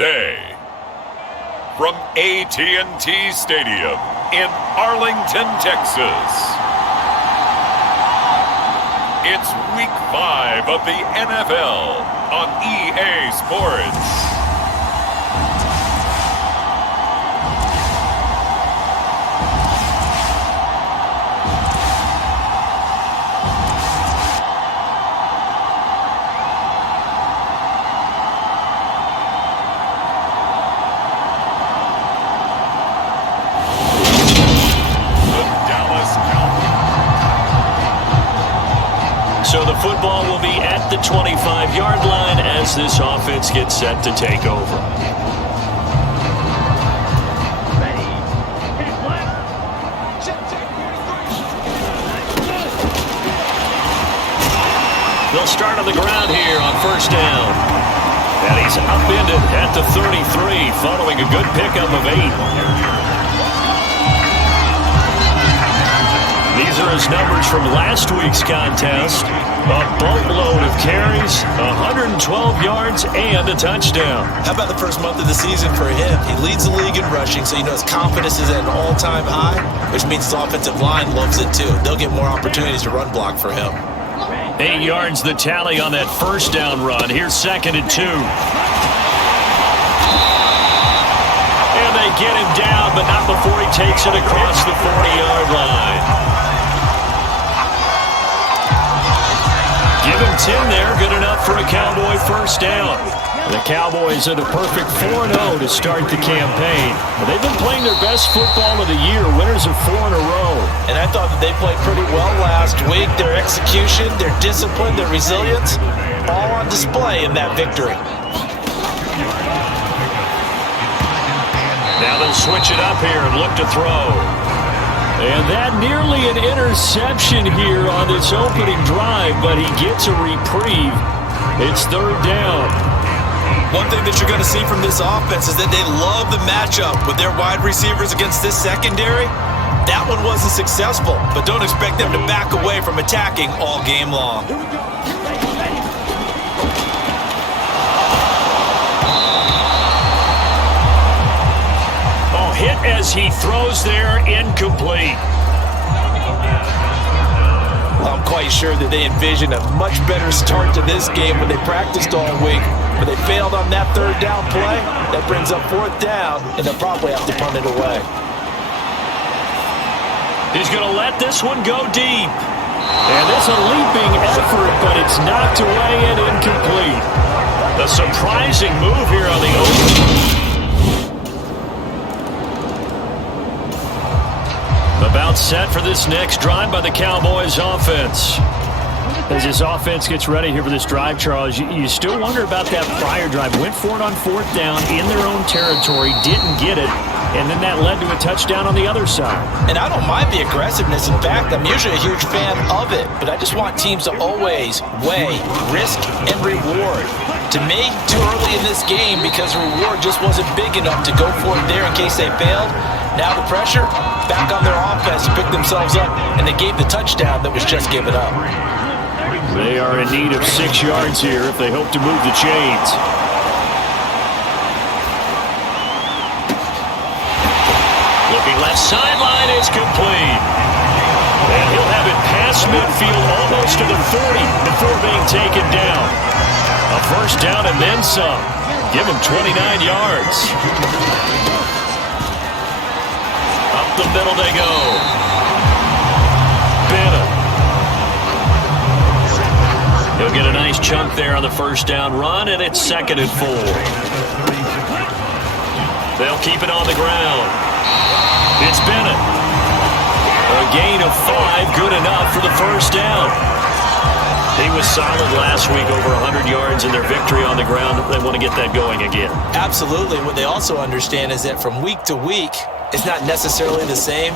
today. From AT&T Stadium in Arlington, Texas, it's Week 5 of the NFL on EA Sports. So the football will be at the 25-yard line as this offense gets set to take over. They'll start on the ground here on first down. And he's upended at the 33 following a good pickup of 8. These are his numbers from last week's contest. A boatload of carries, 112 yards, and a touchdown. How about the first month of the season for him? He leads the league in rushing, so you know his confidence is at an all-time high, which means his offensive line loves it too. They'll get more opportunities to run block for him. 8 yards the tally on that first down run. Here's 2nd and 2. And they get him down, but not before he takes it across the 40-yard line. Give him 10 there, good enough for a Cowboy first down. The Cowboys at a perfect 4-0 to start the campaign. They've been playing their best football of the year, winners of 4 in a row. And I thought that they played pretty well last week. Their execution, their discipline, their resilience, all on display in that victory. Now they'll switch it up here and look to throw. And that nearly an interception here on this opening drive, but he gets a reprieve. It's 3rd down. One thing that you're going to see from this offense is that they love the matchup with their wide receivers against this secondary. That one wasn't successful, but don't expect them to back away from attacking all game long. Hit as he throws there, incomplete. I'm quite sure that they envisioned a much better start to this game when they practiced all week, but they failed on that 3rd down play. That brings up 4th down, and they'll probably have to punt it away. He's going to let this one go deep. And it's a leaping effort, but it's knocked away and incomplete. A surprising move here on the open. About set for this next drive by the Cowboys offense. As this offense gets ready here for this drive, Charles, you still wonder about that prior drive. Went for it on 4th down in their own territory, didn't get it, and then that led to a touchdown on the other side. And I don't mind the aggressiveness. In fact, I'm usually a huge fan of it, but I just want teams to always weigh risk and reward. To me, too early in this game because the reward just wasn't big enough to go for it there in case they failed. Now the pressure back on their offense to pick themselves up, and they gave the touchdown that was just given up. They are in need of 6 yards here if they hope to move the chains. Looking left sideline is complete. And he'll have it past midfield almost to the 40 before being taken down. A first down and then some. Give him 29 yards. Up the middle they go. Bennett. He'll get a nice chunk there on the first down run, and it's 2nd and 4. They'll keep it on the ground. It's Bennett. A gain of 5, good enough for the first down. He was solid last week, over 100 yards in their victory on the ground. They want to get that going again. Absolutely. What they also understand is that from week to week, it's not necessarily the same,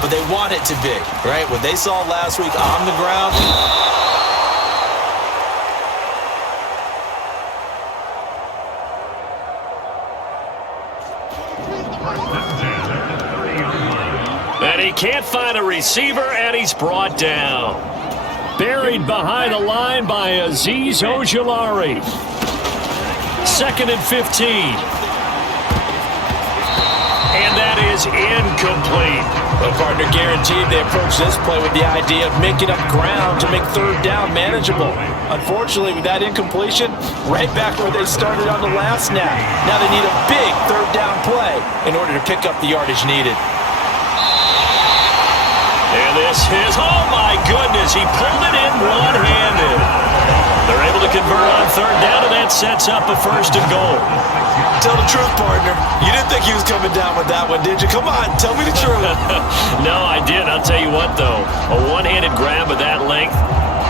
but they want it to be, right? What they saw last week on the ground. And he can't find a receiver, and he's brought down. Buried behind the line by Azeez Ojulari. 2nd and 15. And that is incomplete. Well, partner, guaranteed they approach this play with the idea of making up ground to make third down manageable. Unfortunately, with that incompletion, right back where they started on the last snap. Now they need a big third down play in order to pick up the yardage needed. And this is, oh my goodness, he pulled it in one-handed. They're able to convert on third down, and that sets up a 1st and goal. Tell the truth, partner. You didn't think he was coming down with that one, did you? Come on, tell me the truth. No, I did. I'll tell you what, though. A one-handed grab of that length.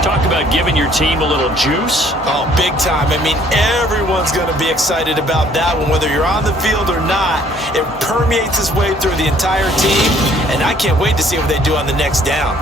Talk about giving your team a little juice. Oh, big time. I mean, everyone's going to be excited about that one, whether you're on the field or not. It permeates its way through the entire team, and I can't wait to see what they do on the next down.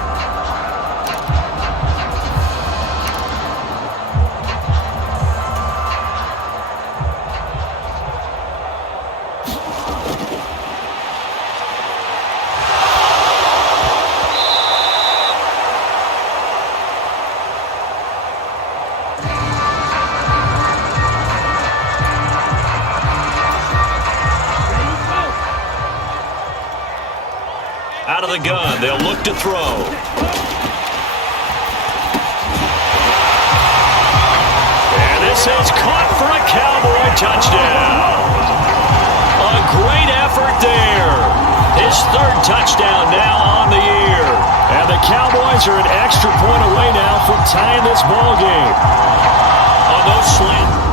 Out of the gun, they'll look to throw. And this is caught for a Cowboy touchdown. A great effort there. His 3rd touchdown now on the year. And the Cowboys are an extra point away now from tying this ball game. On those slant.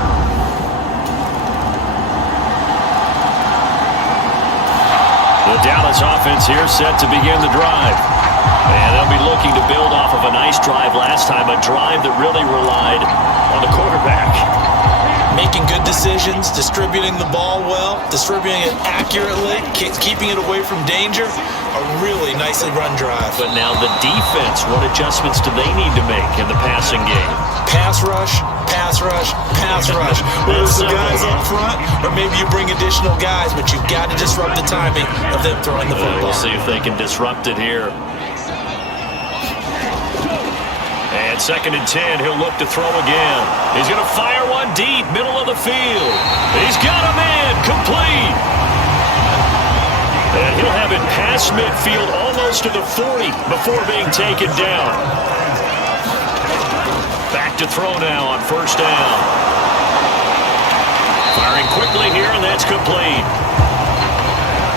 The Dallas offense here set to begin the drive. And they'll be looking to build off of a nice drive last time, a drive that really relied on the quarterback. Making good decisions, distributing the ball well, distributing it accurately, keeping it away from danger. A really nicely run drive. But now the defense, what adjustments do they need to make in the passing game? Pass rush, pass rush, pass rush. Whether it's the guys up front, or maybe you bring additional guys, but you've got to disrupt the timing of them throwing the football. We'll see if they can disrupt it here. And 2nd and 10, he'll look to throw again. He's going to fire one deep, middle of the field. He's got a man, complete. And he'll have it past midfield, almost to the 40 before being taken down. Back to throw now on 1st down. Firing quickly here, and that's complete.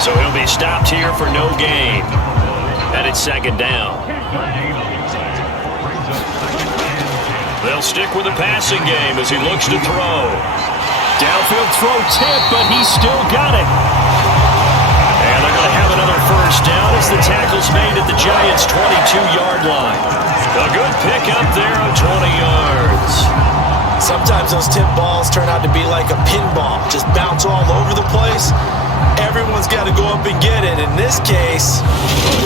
So he'll be stopped here for no gain. And it's 2nd down. They'll stick with the passing game as he looks to throw. Downfield throw tip, but he's still got it. And they're going to have another 1st down as the tackle's made at the Giants' 22-yard line. A good pickup there of 20 yards. Sometimes those tip balls turn out to be like a pinball, just bounce all over the place. Everyone's got to go up and get it. In this case,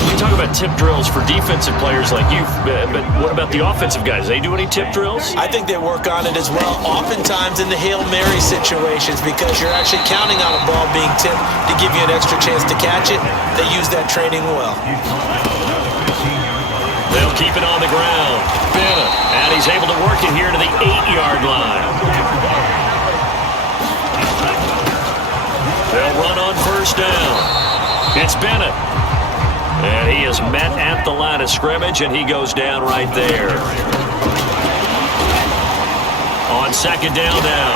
we talk about tip drills for defensive players like you, but what about the offensive guys? They do any tip drills? I think they work on it as well, oftentimes in the Hail Mary situations, because you're actually counting on a ball being tipped to give you an extra chance to catch it. They use that training well. They'll keep it on the ground. Bennett, and he's able to work it here to the 8-yard line. They'll run on 1st down. It's Bennett. And he is met at the line of scrimmage, and he goes down right there. On 2nd down now.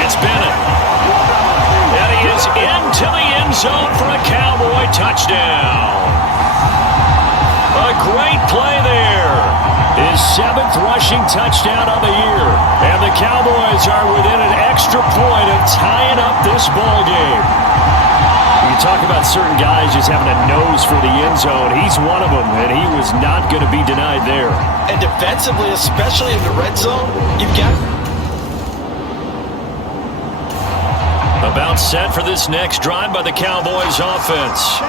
It's Bennett. And he is into the end zone for a Cowboy touchdown. A great play there. His 7th rushing touchdown of the year. And the Cowboys are within an extra point of tying up this ball game. You talk about certain guys just having a nose for the end zone. He's one of them, and he was not going to be denied there. And defensively, especially in the red zone, you've got... About set for this next drive by the Cowboys offense.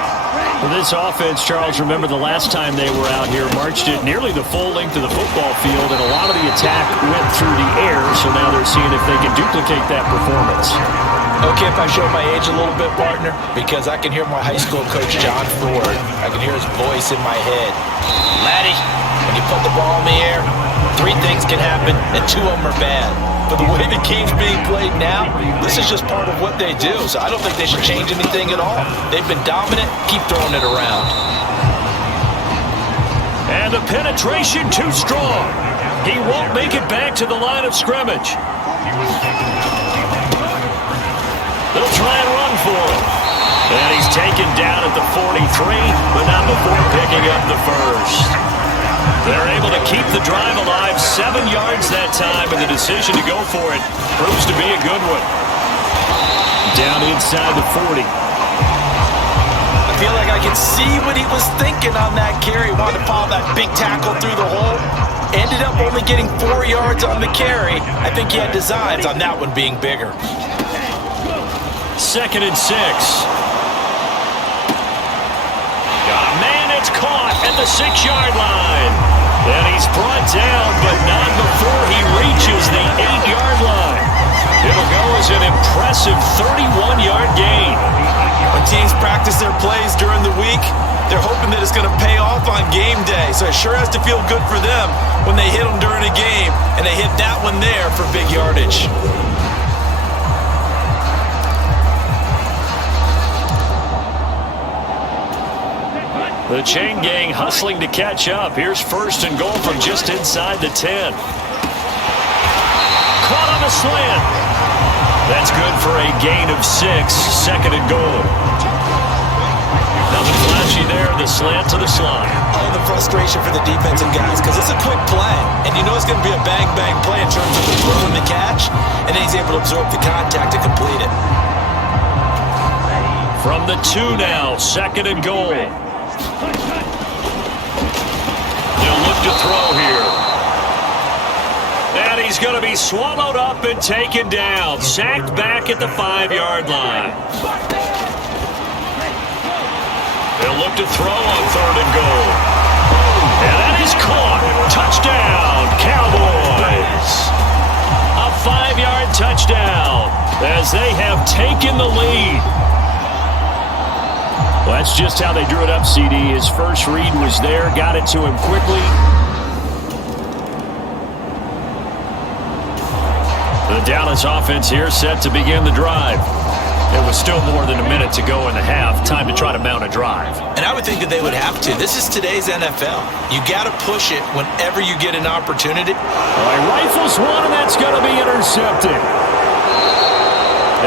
For this offense, Charles, remember the last time they were out here, marched it nearly the full length of the football field, and a lot of the attack went through the air, so now they're seeing if they can duplicate that performance. Okay, if I show my age a little bit, partner, because I can hear my high school coach, John Ford. I can hear his voice in my head. Laddie, when you put the ball in the air, Three things can happen, and two of them are bad. But the way the game's being played now, this is just part of what they do. So I don't think they should change anything at all. They've been dominant. Keep throwing it around. And the penetration too strong. He won't make it back to the line of scrimmage. They'll try and run for him. And he's taken down at the 43, but not before picking up the first. They're able to keep the drive alive, 7 yards that time, and the decision to go for it proves to be a good one. Down inside the 40. I feel like I can see what he was thinking on that carry. Wanted to follow that big tackle through the hole. Ended up only getting 4 yards on the carry. I think he had designs on that one being bigger. 2nd and 6. Man, it's caught at the 6-yard line. And he's brought down, but not before he reaches the 8-yard line. It'll go as an impressive 31-yard gain. When teams practice their plays during the week, they're hoping that it's going to pay off on game day. So it sure has to feel good for them when they hit them during a game, and they hit that one there for big yardage. The chain gang hustling to catch up. Here's 1st and goal from just inside the 10. Caught on the slant. That's good for a gain of 6. 2nd and goal. Nothing flashy there. The slant to the slot. Oh, the frustration for the defensive guys, because it's a quick play, and you know it's going to be a bang-bang play in terms of the throw and the catch, and then he's able to absorb the contact to complete it. From the 2 now, 2nd and goal. They'll look to throw here. And he's going to be swallowed up and taken down. Sacked back at the 5-yard line. They'll look to throw on 3rd and goal. And that is caught. Touchdown, Cowboys. A 5-yard touchdown as they have taken the lead. Well, that's just how they drew it up, CD. His first read was there, got it to him quickly. The Dallas offense here set to begin the drive. There was still more than a minute to go in the half. Time to try to mount a drive. And I would think that they would have to. This is today's NFL. You got to push it whenever you get an opportunity. All right, rifles one, and that's going to be intercepted.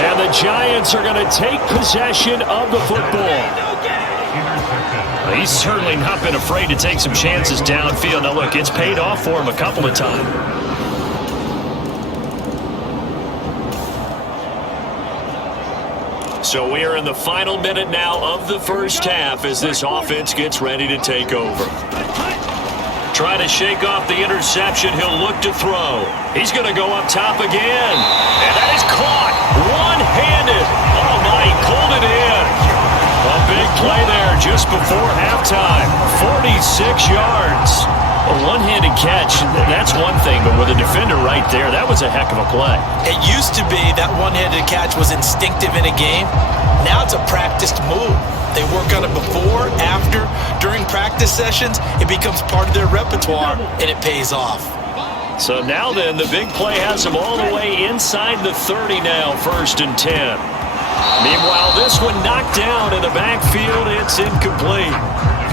And the Giants are going to take possession of the football. He's certainly not been afraid to take some chances downfield. Now, look, it's paid off for him a couple of times. So we are in the final minute now of the first half as this offense gets ready to take over. Trying to shake off the interception. He'll look to throw. He's going to go up top again. And that is caught. One-handed. Oh, my, he pulled it in. A big play there just before halftime. 46 yards. A one-handed catch, that's one thing, but with a defender right there, that was a heck of a play. It used to be that one-handed catch was instinctive in a game. Now it's a practiced move. They work on it before, after, during practice sessions. It becomes part of their repertoire, and it pays off. So now then, the big play has them all the way inside the 30 now, 1st and 10. Meanwhile, this one knocked down in the backfield. It's incomplete.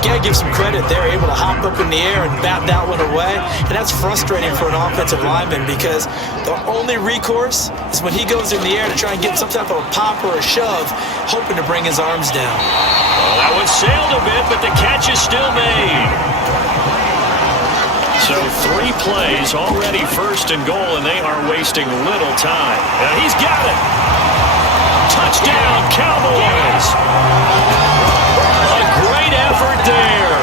You got to give some credit. They're able to hop up in the air and bat that one away. And that's frustrating for an offensive lineman because the only recourse is when he goes in the air to try and get some type of a pop or a shove, hoping to bring his arms down. Well, that one sailed a bit, but the catch is still made. So 3 plays, already 1st and goal, and they are wasting little time. And he's got it. Touchdown, Cowboys. A great effort there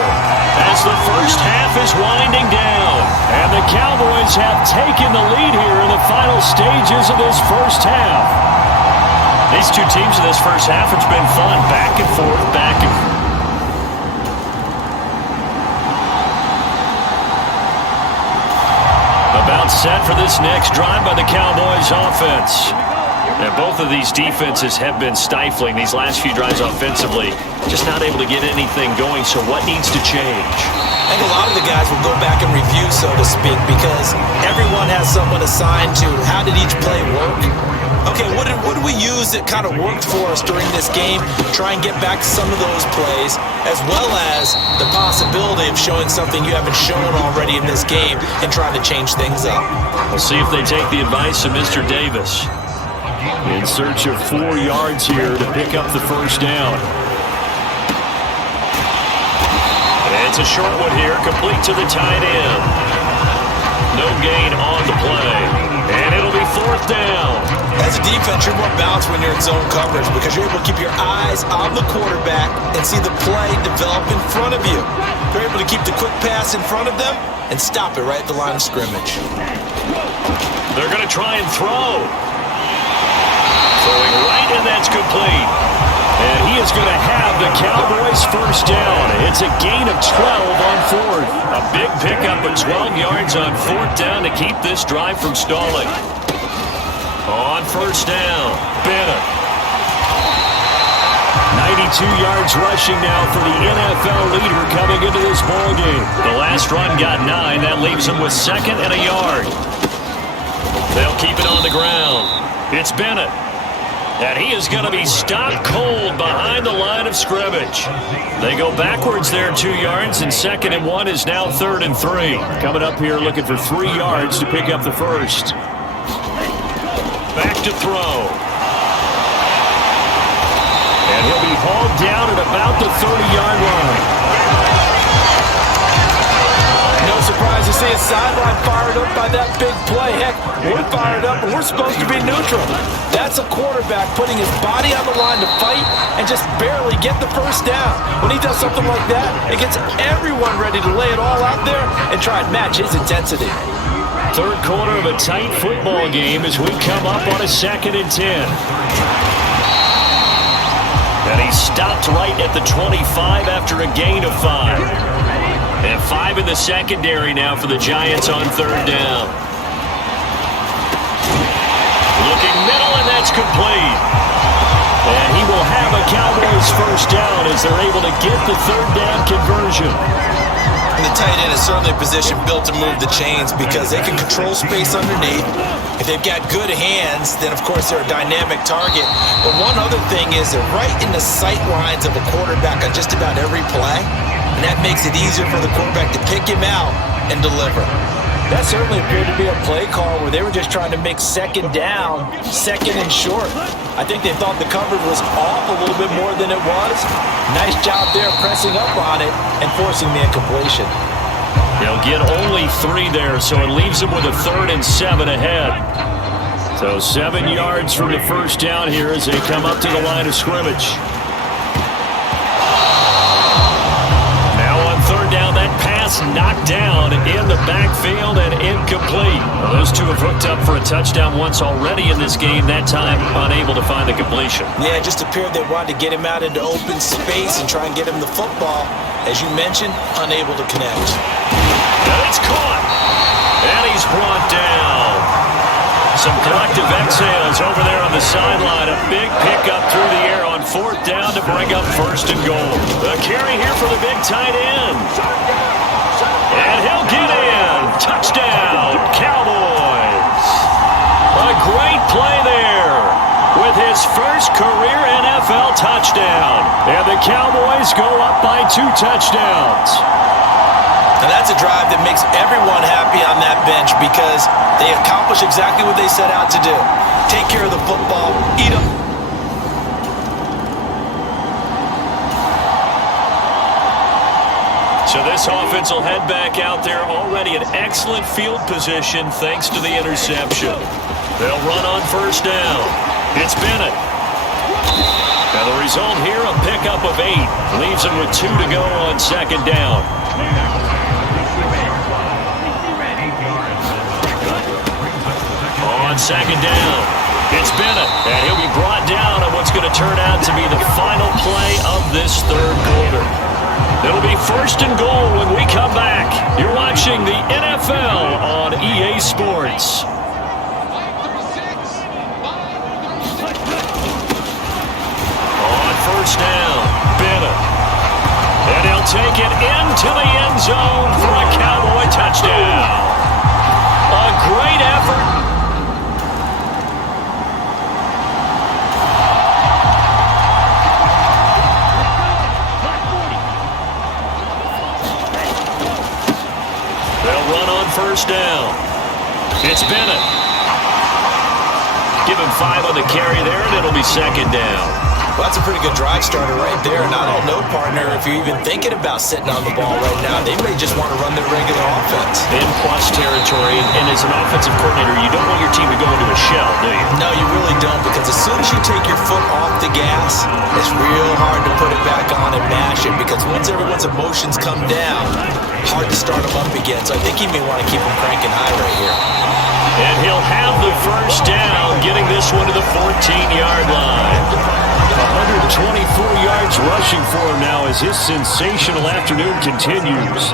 as the first half is winding down. And the Cowboys have taken the lead here in the final stages of this first half. These two teams in this first half, it's been fun. Back and forth, back and forth. About set for this next drive by the Cowboys offense. And both of these defenses have been stifling these last few drives offensively. Just not able to get anything going, so what needs to change? I think a lot of the guys will go back and review, so to speak, because everyone has someone assigned to how did each play work. Okay, what did we use that kind of worked for us during this game? Try and get back to some of those plays, as well as the possibility of showing something you haven't shown already in this game and trying to change things up. We'll see if they take the advice of Mr. Davis. In search of 4 yards here to pick up the first down. And it's a short one here, complete to the tight end. No gain on the play. And it'll be 4th down. As a defense, you're more balanced when you're in zone coverage because you're able to keep your eyes on the quarterback and see the play develop in front of you. You're able to keep the quick pass in front of them and stop it right at the line of scrimmage. They're going to try and throw. Throwing right, and that's complete. And he is going to have the Cowboys first down. It's a gain of 12 on 4th. A big pickup of 12 yards on 4th down to keep this drive from stalling. On first down, Bennett. 92 yards rushing now for the NFL leader coming into this ballgame. The last run got 9. That leaves him with 2nd and a yard. They'll keep it on the ground. It's Bennett. And he is going to be stopped cold behind the line of scrimmage. They go backwards there 2 yards, and 2nd and 1 is now 3rd and 3. Coming up here looking for 3 yards to pick up the first. Back to throw. And he'll be hauled down at about the 30-yard line. No surprise to see his sideline fired up by that big play. Heck, we're fired up, and we're supposed to be neutral. That's a quarterback putting his body on the line to fight and just barely get the first down. When he does something like that, it gets everyone ready to lay it all out there and try and match his intensity. 3rd quarter of a tight football game as we come up on a 2nd and 10. And he stopped right at the 25 after a gain of 5. And 5 in the secondary now for the Giants on 3rd down. Looking middle, and that's complete. And he will have a Cowboys first down as they're able to get the 3rd down conversion. And the tight end is certainly a position built to move the chains because they can control space underneath. If they've got good hands, then of course they're a dynamic target. But one other thing is they're right in the sight lines of a quarterback on just about every play. And that makes it easier for the quarterback to pick him out and deliver. That certainly appeared to be a play call where they were just trying to make 2nd down, 2nd and short. I think they thought the coverage was off a little bit more than it was. Nice job there pressing up on it and forcing the incompletion. They'll get only 3 there, so it leaves them with a 3rd and 7 ahead. So 7 yards from the first down here as they come up to the line of scrimmage. Now on 3rd down, that pass knocked down in the backfield and incomplete. Well, those two have hooked up for a touchdown once already in this game, that time unable to find the completion. Yeah, it just appeared they wanted to get him out into open space and try and get him the football. As you mentioned, unable to connect. And it's caught. And he's brought down. Some collective exhales over there on the sideline. A big pickup through the air on 4th down to bring up 1st and goal. The carry here for the big tight end. And he'll get in. Touchdown, Cowboys. A great play there with his first career NFL touchdown. And the Cowboys go up by 2 touchdowns. And that's a drive that makes everyone happy on that bench because they accomplish exactly what they set out to do. Take care of the football, eat them. So this offense will head back out there already in excellent field position thanks to the interception. They'll run on first down. It's Bennett. Now the result here, a pickup of 8. Leaves him with 2 to go on 2nd down. On 2nd down, it's Bennett, and he'll be brought down on what's going to turn out to be the final play of this 3rd quarter. It'll be 1st and goal when we come back. You're watching the NFL on EA Sports. On first down, Bennett. And he'll take it into the end zone for a Cowboy touchdown. A great effort. They'll run on first down. It's Bennett. Give him 5 on the carry there, and it'll be second down. Well, that's a pretty good drive starter right there. And I don't know, partner, if you're even thinking about sitting on the ball right now. They may just want to run their regular offense. In plus territory, and as an offensive coordinator, you don't want your team to go into a shell, do you? No, you really don't, because as soon as you take your foot off the gas, it's real hard to put it back on and mash it, because once everyone's emotions come down, hard to start them up again. So I think you may want to keep them cranking high right here. And he'll have the first down, getting this one to the 14-yard line. 124 yards rushing for him now as his sensational afternoon continues.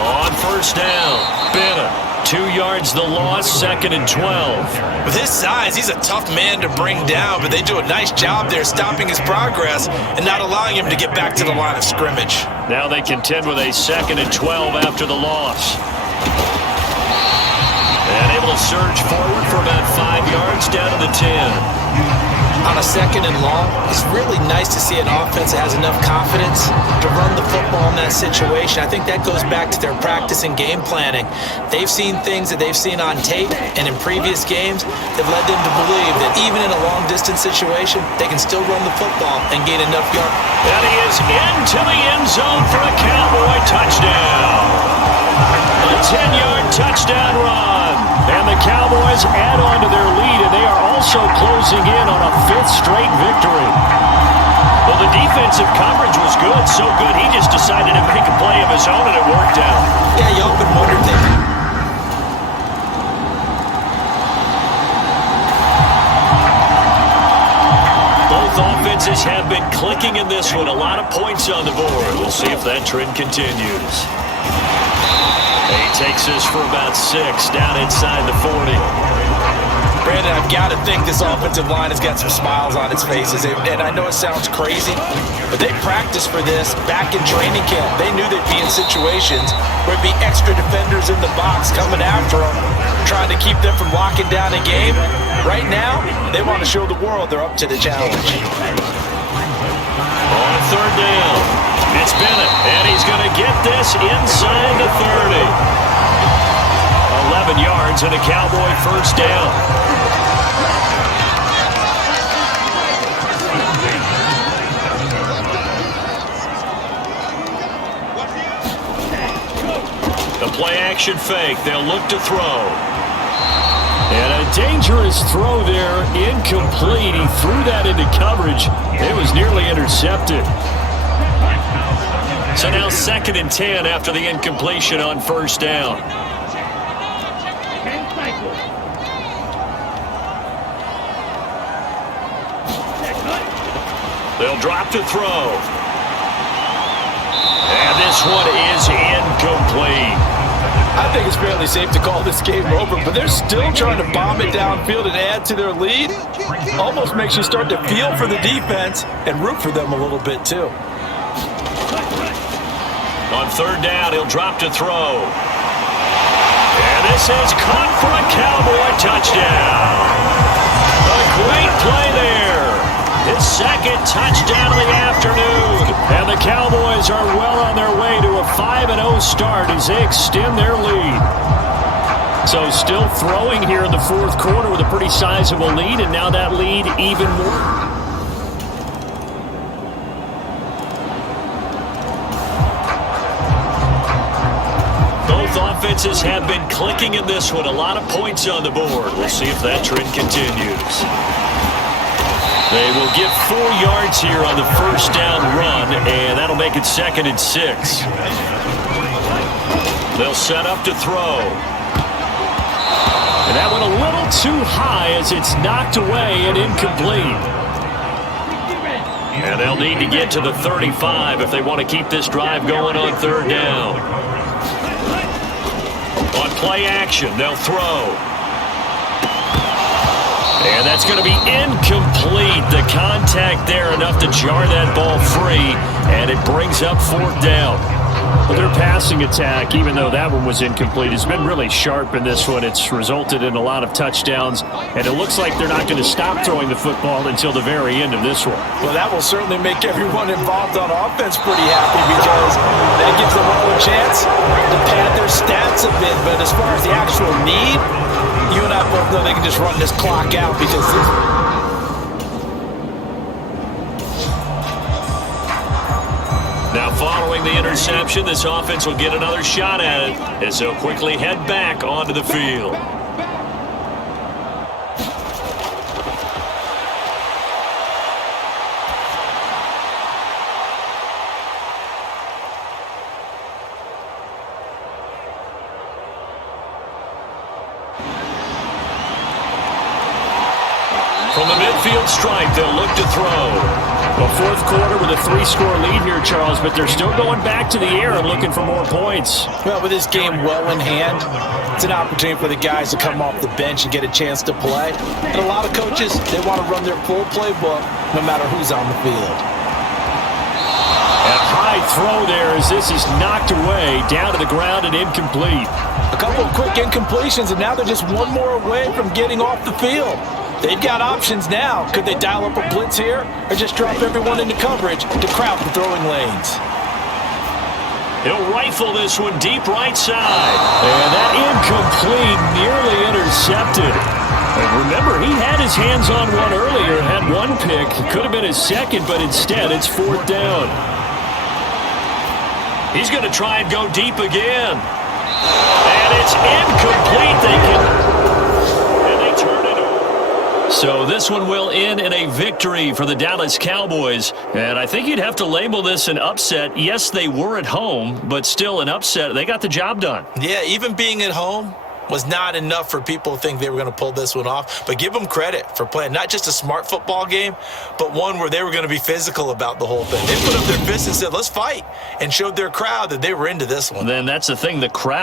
On first down, Bennett. 2 yards the loss, 2nd and 12. With his size, he's a tough man to bring down, but they do a nice job there stopping his progress and not allowing him to get back to the line of scrimmage. Now they contend with a 2nd and 12 after the loss. And able to surge forward for about 5 yards down to the 10. On a 2nd and long, it's really nice to see an offense that has enough confidence to run the football in that situation. I think that goes back to their practice and game planning. They've seen things that they've seen on tape and in previous games that led them to believe that even in a long-distance situation, they can still run the football and gain enough yards. That he is into the end zone for a Cowboy touchdown. A 10-yard touchdown run. And the Cowboys add on to their lead, and they are also closing in on a 5th straight victory. Well, the defensive coverage was good, so good he just decided to make a play of his own, and it worked out. Yeah, you often wondered that. Both offenses have been clicking in this one. A lot of points on the board. We'll see if that trend continues. He takes this for about 6 down inside the 40. Brandon, I've got to think this offensive line has got some smiles on its faces. And I know it sounds crazy, but they practiced for this back in training camp. They knew they'd be in situations where it'd be extra defenders in the box coming after them, trying to keep them from locking down a game. Right now, they want to show the world they're up to the challenge. On 3rd down, it's Bennett, and he's going to get this inside the 30. 11 yards and a Cowboy first down. The play-action fake. They'll look to throw. And a dangerous throw there, incomplete. He threw that into coverage. It was nearly intercepted. So now 2nd and 10 after the incompletion on first down. They'll drop to throw. And this one is incomplete. I think it's fairly safe to call this game over, but they're still trying to bomb it downfield and add to their lead. Almost makes you start to feel for the defense and root for them a little bit, too. On 3rd down, he'll drop to throw. And this is caught for a Cowboy touchdown. A great play there. His 2nd touchdown of the afternoon. And the Cowboys are well on their way to a 5-0 start as they extend their lead. So still throwing here in the 4th quarter with a pretty sizable lead, and now that lead even more. Offenses have been clicking in this one. A lot of points on the board. We'll see if that trend continues. They will get 4 yards here on the first down run, and that'll make it 2nd and 6. They'll set up to throw. And that went a little too high as it's knocked away and incomplete. And they'll need to get to the 35 if they want to keep this drive going on 3rd down. On play action, they'll throw. And that's going to be incomplete. The contact there enough to jar that ball free, and it brings up fourth down. Well, their passing attack, even though that one was incomplete, has been really sharp in this one. It's resulted in a lot of touchdowns, and it looks like they're not going to stop throwing the football until the very end of this one. Well, that will certainly make everyone involved on offense pretty happy because that gives them all a chance to pad their stats a bit. But as far as the actual need, you and I both know they can just run this clock out because now, following the interception, this offense will get another shot at it as they'll quickly head back onto the field. From the midfield stripe, they'll look to throw. A fourth quarter with a 3-score lead here, Charles, but they're still going back to the air and looking for more points. Well, with this game well in hand, it's an opportunity for the guys to come off the bench and get a chance to play. And a lot of coaches, they want to run their full playbook no matter who's on the field. A high throw there as this is knocked away, down to the ground and incomplete. A couple of quick incompletions, and now they're just one more away from getting off the field. They've got options now. Could they dial up a blitz here or just drop everyone into coverage to crowd the throwing lanes? He'll rifle this one deep right side. And that incomplete, nearly intercepted. And remember, he had his hands on one earlier and had one pick. Could have been his second, but instead it's fourth down. He's going to try and go deep again. And it's incomplete. And they turn it over. So this one will end in a victory for the Dallas Cowboys. And I think you'd have to label this an upset. Yes, they were at home, but still an upset. They got the job done. Yeah, even being at home was not enough for people to think they were going to pull this one off. But give them credit for playing not just a smart football game, but one where they were going to be physical about the whole thing. They put up their fists and said, let's fight, and showed their crowd that they were into this one. Then that's the thing, the crowd.